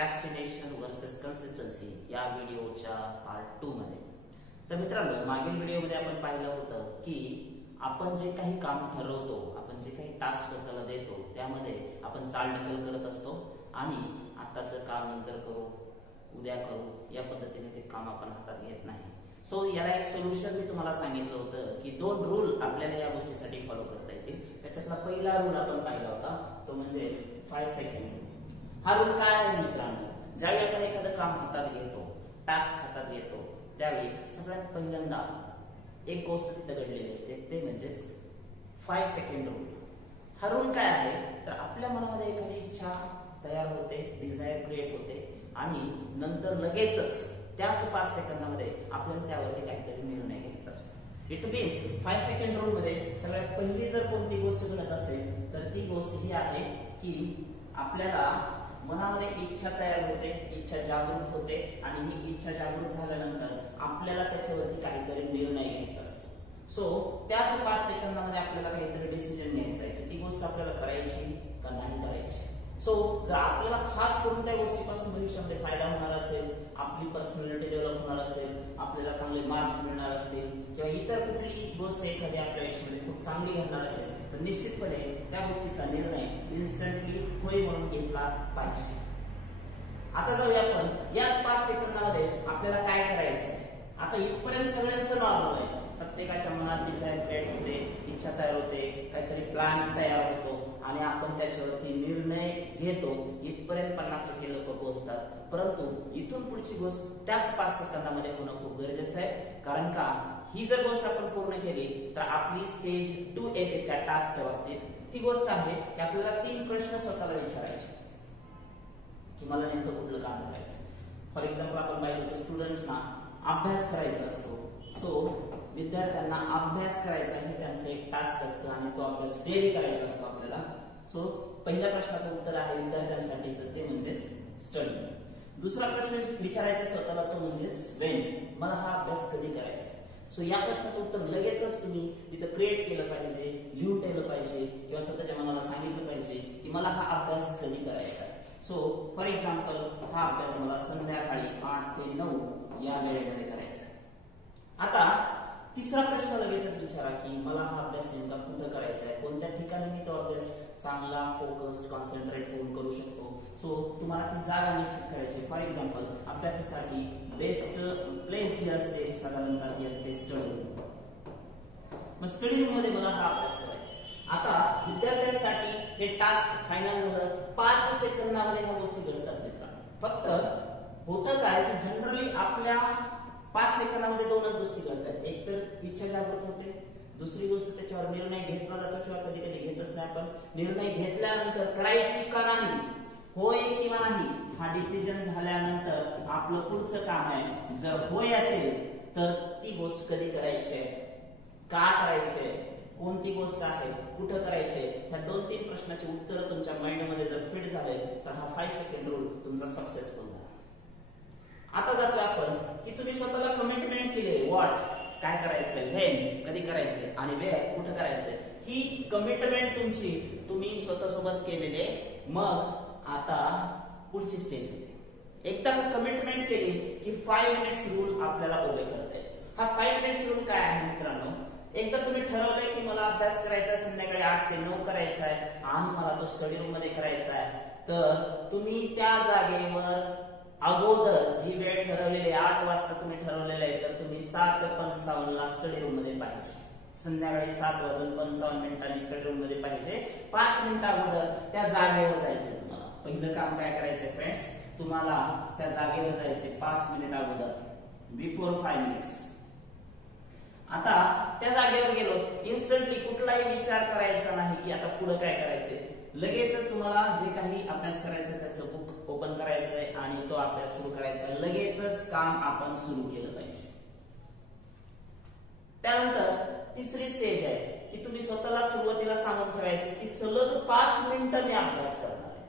Procrastination versus consistency या व्हिडिओच्या part 2 मध्ये. तर मित्रांनो, मागील व्हिडिओमध्ये आपण पाहिलं होतं की आपण जे काही काम ठरवतो, आपण जे काही टास्क स्वतःला देतो, त्यामध्ये आपण चालढकल करत असतो आणि आताचं काम नंतर करू, उद्या करू या पद्धतीने ते काम आपण हातात घेत नाही. सो याला एक सोल्युशन मी तुम्हाला सांगितलं होतं की 2 रूल आपल्याला या गोष्टीसाठी फॉलो करता येतील. त्याच्यातला पहिला रूल आपण पाहिला होता, तो म्हणजे 5 सेकंड. हा रूल काय आहे मित्रांनो? ज्यावेळी आपण एखादं काम हातात घेतो, टास्क हातात घेतो, त्यावेळी सगळ्यात पहिल्यांदा एक गोष्ट तिथे घडलेली असते, ते म्हणजेच 5 सेकंड रूल. हा रूल काय आहे तर आपल्या मनामध्ये एखादी इच्छा तयार होते, डिझायर क्रिएट होते आणि नंतर लगेचच त्याच 5 सेकंदामध्ये आपल्याला त्यावरती काहीतरी निर्णय घ्यायचा असतो. इट मीन्स 5 सेकंड रूल मध्ये सगळ्यात पहिली जर कोणती गोष्ट घडत असेल तर ती गोष्ट ही आहे की आपल्याला मनामध्ये इच्छा तयार होते, इच्छा जागृत होते आणि ही इच्छा जागृत झाल्यानंतर आपल्याला त्याच्यावरती काहीतरी निर्णय घ्यायचा असतो. सो त्याच 5 सेकंदामध्ये आपल्याला काहीतरी डिसिजन घ्यायचा आहे की ती गोष्ट आपल्याला करायची का नाही करायची. सो जर आपल्याला खास करून त्या गोष्टीपासून भविष्यामध्ये फायदा होणार असेल, आपली पर्सनॅलिटी डेव्हलप होणार असेल, आपल्याला चांगले मार्क्स मिळणार असतील किंवा इतर कुठली गोष्ट एखादी आपल्या आयुष्यामध्ये खूप चांगली घडणार असेल तर निश्चितपणे त्या गोष्टीचा निर्णय इन्स्टंटली होय म्हणून घेतला पाहिजे. आता जाऊया आपण याच 5 सेकंदामध्ये आपल्याला काय करायचं आहे. आता इथपर्यंत सगळ्यांचं नॉर्मल आहे. प्रत्येकाच्या मनात डिझायर क्रिएट होते, इच्छा तयार होते, काहीतरी प्लॅन तयार होतो आणि आपण त्याच्यावरती निर्णय घेतो. इथपर्यंत 50% लोक पोहोचतात. परंतु इथून पुढची गोष्ट त्याच 5 सेकंदामध्ये होणं खूप गरजेचं आहे. कारण का ही जर गोष्ट आपण पूर्ण केली तर आपली स्टेज 2 येते त्या टास्कच्या बाबतीत. ती गोष्ट आहे की आपल्याला 3 प्रश्न स्वतःला विचारायचे की मला नेमकं कुठलं काम करायचं. फॉर एक्झाम्पल आपण पाहिलं की स्टुडंट्सना अभ्यास करायचा असतो. सो विद्यार्थ्यांना अभ्यास करायचा हे त्यांचं एक टास्क असतं आणि तो अभ्यास डेली करायचा असतो आपल्याला. सो पहिल्या प्रश्नाचं उत्तर आहे विद्यार्थ्यांसाठीचं, ते म्हणजेच स्टडी. दुसरा प्रश्न विचारायचा स्वतःला तो म्हणजेच व्हेन, मला हा अभ्यास कधी करायचा. सो या प्रश्नाचं उत्तर लगेचच तुम्ही तिथं क्रिएट केलं पाहिजे, लिहून ठेवलं पाहिजे किंवा स्वतःच्या मनाला सांगितलं पाहिजे की मला हा अभ्यास कधी करायचा आहे. सो फॉर एक्झाम्पल हा अभ्यास मला संध्याकाळी 8 ते 9 या वेळेमध्ये करायचा आहे. आता तिसरा प्रश्न लगेचच विचारा की मला हा अभ्यास नेमका कुठं करायचा आहे, कोणत्या ठिकाणी मी तो अभ्यास चांगला फोकस्ड कॉन्सन्ट्रेट होऊन करू शकतो. सो तुम्हाला ती जागा निश्चित करायची. फॉर एक्झाम्पल अभ्यासासाठी बेस्ट प्लेस जी असते साधारणतः ती असते स्टडी रूम. मग स्टडी रूम मध्ये मला हा अभ्यास करायचा. आता विद्यार्थ्यांसाठी हे टास्क फायनल झालं. 5 सेकंदामध्ये ह्या गोष्टी घडतात मित्रांनो. फक्त होतं काय की जनरली आपल्या 5 सेकंदामध्ये 2च गोष्टी घडतात. एक तर इच्छा जागृत होते, दुसरी गोष्ट त्याच्यावर निर्णय घेतला जातो किंवा कधी कधी घेतच नाही. आपण निर्णय घेतल्यानंतर करायची का नाही, होय किंवा नाही, हा डिसिजन झाल्यानंतर आपलं पुढचं काम आहे. जर होय असेल तर ती गोष्ट कधी करायची आहे, का करायची आहे, कोणती गोष्ट आहे, कुठं करायची आहे, ह्या 2-3 प्रश्नाची उत्तर तुमच्या माइंडमध्ये जर फिट झाले तर हा 5 सेकंड रूल तुमचा सक्सेसफुल झाला. आता जातो आपण की तुम्ही स्वतःला कमिटमेंट केले, व्हॉट काय करायचंय, व्हेन कधी करायचंय आणि वेअर कुठं करायचंय. ही कमिटमेंट तुमची तुम्ही स्वतःसोबत केलेले. मग आता पुढची स्टेज येते. एकदा कमिटमेंट केली की 5 मिनिट्स रूल आपल्याला ओबे करता येईल. हा 5 मिनिट्स रूल काय आहे मित्रांनो? एकदा तुम्ही ठरवलंय की मला अभ्यास करायचा संध्याकाळी 8 ते 9 करायचा आहे आणि मला तो स्टडी रूम मध्ये करायचा आहे, तर तुम्ही त्या जागेवर अगोदर जी वेळ ठरवलेली 8 वाजता तुम्ही ठरवलेलं आहे तर तुम्ही 7:55 ला स्टडी रूम मध्ये पाहिजे. संध्याकाळी 7:55 स्टडी रूम मध्ये पाहिजे. 5 मिनिटं अगोदर त्या जागेवर जायचं. तुम्हाला पहिलं काम काय करायचंय फ्रेंड्स, तुम्हाला त्या जागेवर जायचंय 5 मिनिट अगोदर, बिफोर 5 मिनिट्स. आता त्या जागेवर गेलो, इन्स्टंटली कुठलाही विचार करायचा नाही की आता पुढे काय करायचंय. लगेचच तुम्हाला जे काही अभ्यास करायचं त्याचं बुक ओपन करायचंय आणि तो अभ्यास सुरू करायचा. लगेचच काम आपण सुरू केलं पाहिजे. त्यानंतर तिसरी स्टेज आहे की तुम्ही स्वतःला सुरुवातीला सांगून ठेवायचं की सलग 5 मिनिटं मी अभ्यास करणार आहे.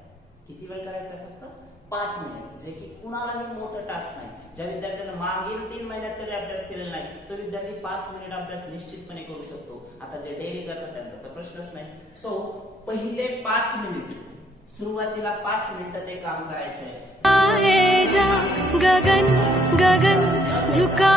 किती वेळ करायचा आहे? फक्त 5 मिनिट, जे की कुणालाही मोठं टास्क नाही. ज्या विद्यार्थ्यांना मागील 3 महिन्यात कधी अभ्यास केलेला नाही तो विद्यार्थी 5 मिनिट अभ्यास निश्चितपणे करू शकतो. आता जे डेली करतात त्यांचा तर प्रश्नच नाही. सो पहिले 5 मिनिट सुरुवातीला 5 मिनिटं ते काम करायचंय. गगन गगन झुका